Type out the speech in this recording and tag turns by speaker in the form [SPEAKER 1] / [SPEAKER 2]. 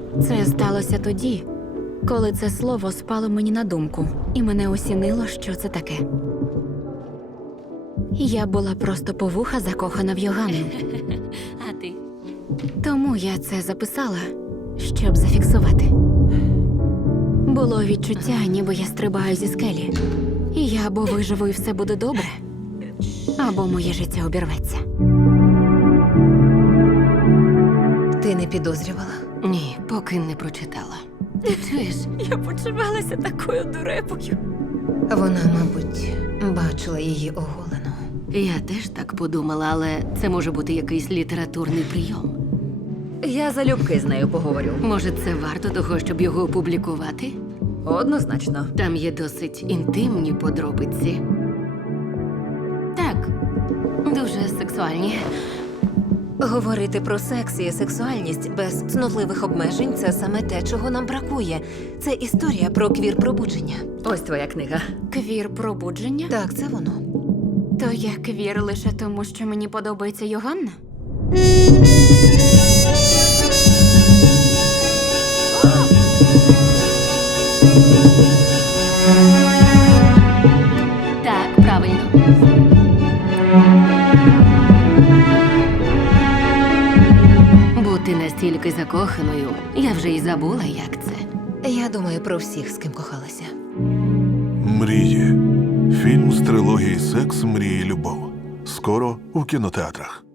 [SPEAKER 1] Це сталося тоді, коли це слово спало мені на думку, і мене осінило, що це таке. Я була просто по вуха закохана в Йоганну.
[SPEAKER 2] А ти?
[SPEAKER 1] Тому я це записала, щоб зафіксувати. Було відчуття, ніби я стрибаю зі скелі. І я або виживу, і все буде добре, або моє життя обірветься.
[SPEAKER 3] Ти не підозрювала?
[SPEAKER 2] Ні, поки не прочитала. Ти чуєш?
[SPEAKER 1] Я почувалася такою дурепою.
[SPEAKER 3] Вона, мабуть, бачила її оголену.
[SPEAKER 2] Я теж так подумала, але це може бути якийсь літературний прийом.
[SPEAKER 4] Я залюбки з нею поговорю.
[SPEAKER 2] Може, це варто того, щоб його опублікувати?
[SPEAKER 4] Однозначно.
[SPEAKER 2] Там є досить інтимні подробиці. Так, дуже сексуальні.
[SPEAKER 3] Говорити про секс і сексуальність без цнотливих обмежень – це саме те, чого нам бракує. Це історія про квір-пробудження.
[SPEAKER 4] Ось твоя книга.
[SPEAKER 1] Квір-пробудження?
[SPEAKER 3] Так, це воно.
[SPEAKER 1] То я квір лише тому, що мені подобається Йоганна?
[SPEAKER 2] Так, правильно. Бути настільки закоханою, я вже й забула, як це.
[SPEAKER 3] Я думаю про всіх, з ким кохалася.
[SPEAKER 5] Мрії. Фільм з трилогії «Секс, мрії, любов». Скоро у кінотеатрах.